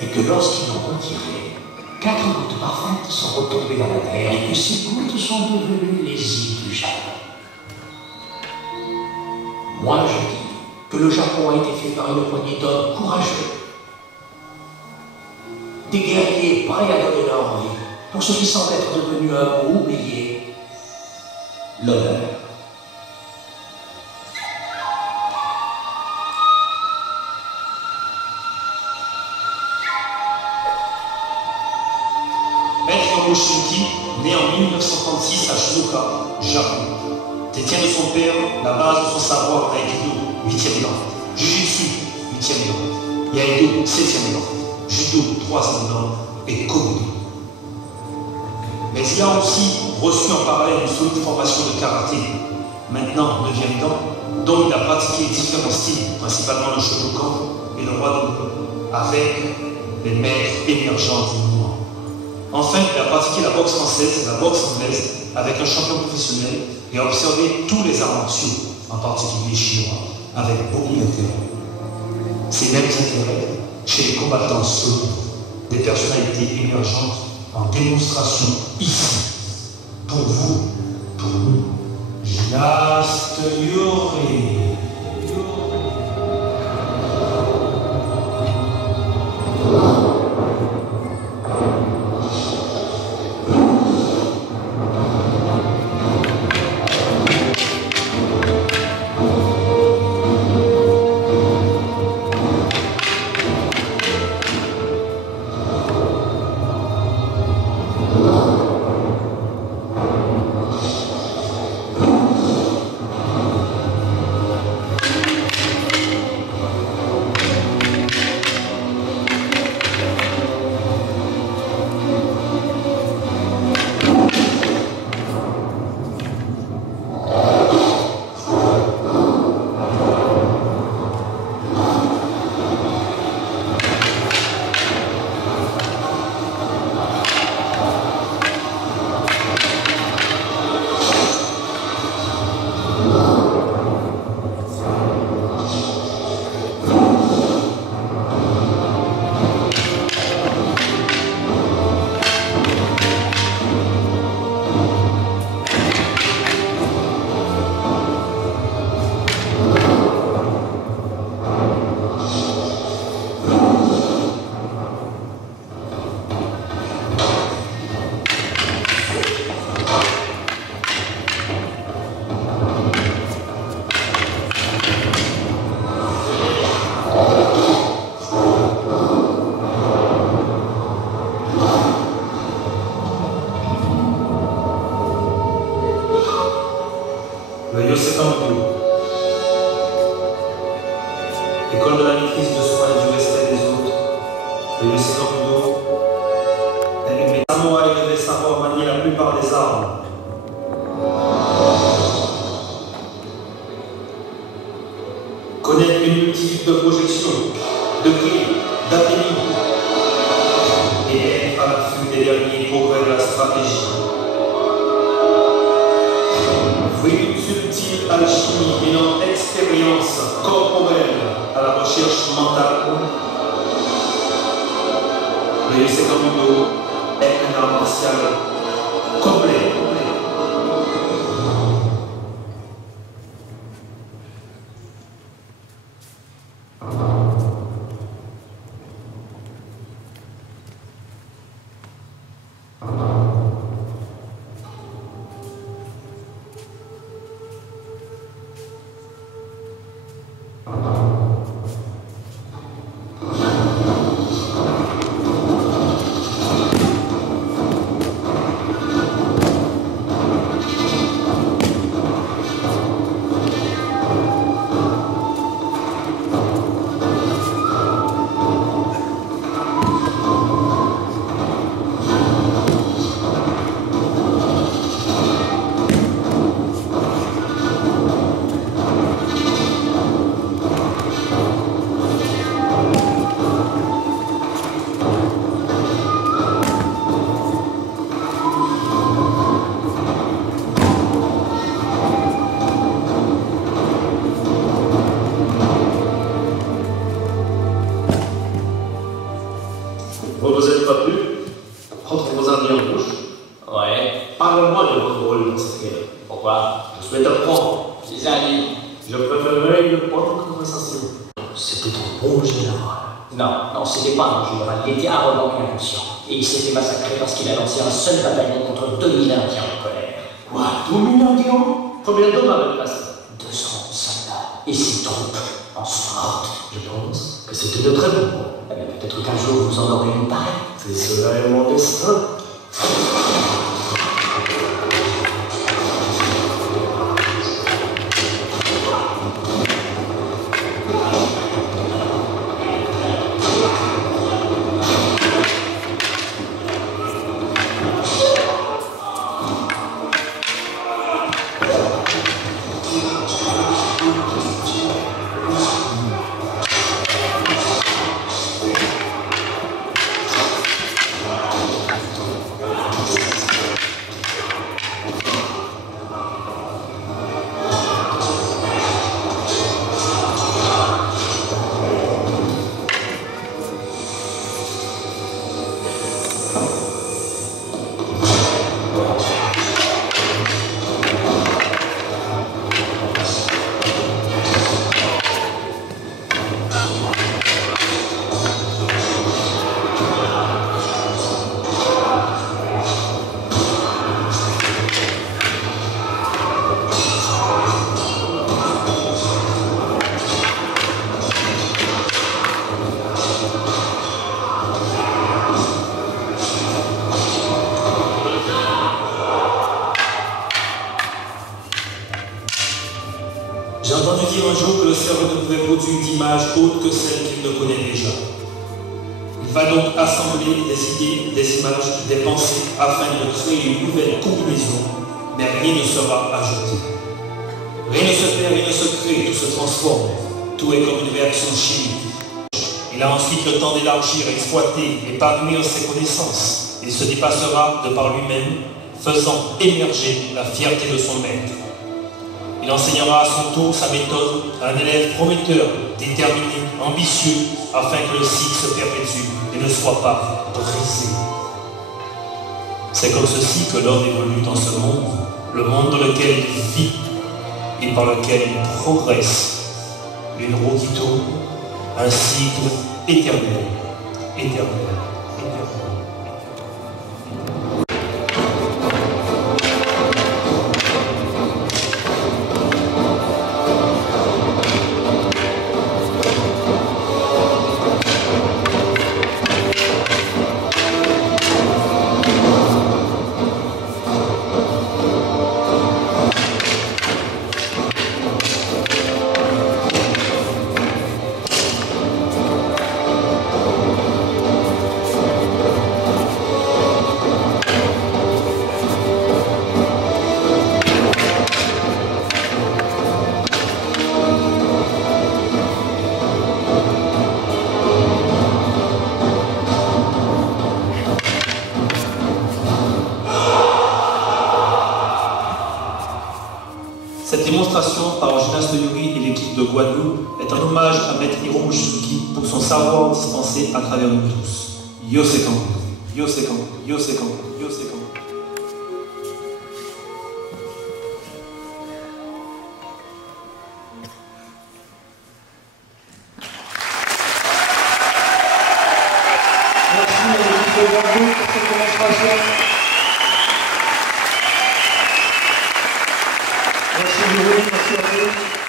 et que lorsqu'ils l'ont retiré, 4 gouttes parfaites sont retombées dans la terre et que ces gouttes sont devenues les îles du Japon. Moi, je dis que le Japon a été fait par une poignée d'hommes courageux, des guerriers prêts à donner leur vie pour ce qui semble être devenu un mot oublié, l'honneur. Shinki, né en 1936 à Shizuoka, Japon, détient de son père la base de son savoir Aikido, 8e dan, Jujutsu, 8e dan, Iaido, 7e dan, Judo, 3e dan et Kobudo. Mais il a aussi reçu en parallèle une solide formation de karaté, maintenant 9e dan, dont il a pratiqué différents styles, principalement le Shotokan et le Roi do, avec les maîtres émergents du mouvement. Enfin, il a pratiqué la boxe française, la boxe anglaise, avec un champion professionnel et a observé tous les arts martiaux, en particulier chinois, avec beaucoup d'intérêt. Ces mêmes intérêts chez les combattants solides, des personnalités émergentes en démonstration ici, pour vous, pour nous. Gymnaste Yori. École de la maîtrise de soi et du respect des autres. Le Yosekambudo est une méthode. Samouraï devait savoir manier la plupart des armes. Connaître une multitude de projections, de clés, d'ateliers et être à l'affût des derniers progrès de la stratégie. Fruit subtile alchimie mêlant expérience corporelle à la recherche mentale, le Yosekambudo est un art martial complet. Vous n'êtes pas plus? Entre vos amis en bouche. Ouais. Parlez-moi de votre rôle dans cette guerre. Pourquoi? Je souhaite apprendre. Les amis. Je préférerais une bonne conversation. C'était un bon général. Non, c'était pas un général. Il était arrogant et inconscient. Et il s'est fait massacrer parce qu'il a lancé un seul bataillon contre 2000 Indiens en colère. Quoi? 2000 Indiens? Combien d'hommes avaient passé? 200 soldats. Et ses troupes en sont mortes. Je pense que c'était de très bon. Eh bien, peut-être qu'un jour vous en aurez une pareille. C'est cela est mon destin. J'ai entendu dire un jour que le cerveau ne pouvait produire d'image autre que celle qu'il ne connaît déjà. Il va donc assembler des idées, des images, des pensées afin de créer une nouvelle combinaison, mais rien ne sera ajouté. Rien ne se perd, rien ne se crée, tout se transforme. Tout est comme une réaction chimique. Il a ensuite le temps d'élargir, exploiter, épanouir ses connaissances. Il se dépassera de par lui-même, faisant émerger la fierté de son maître. Il enseignera à son tour sa méthode à un élève prometteur, déterminé, ambitieux, afin que le cycle se perpétue et ne soit pas brisé. C'est comme ceci que l'homme évolue dans ce monde, le monde dans lequel il vit et par lequel il progresse. Une roue qui tourne, un cycle éternel, éternel. Cette démonstration par Jonas de Yuri et l'équipe de Guadeloupe est un hommage à Maître Hiromu Shizuki pour son savoir dispensé à travers nous tous. Yosekan, Yosekan, Yosekan, Yosekan. Merci à l'équipe de Guadeloupe pour cette démonstration. Merci Yuri, merci à vous.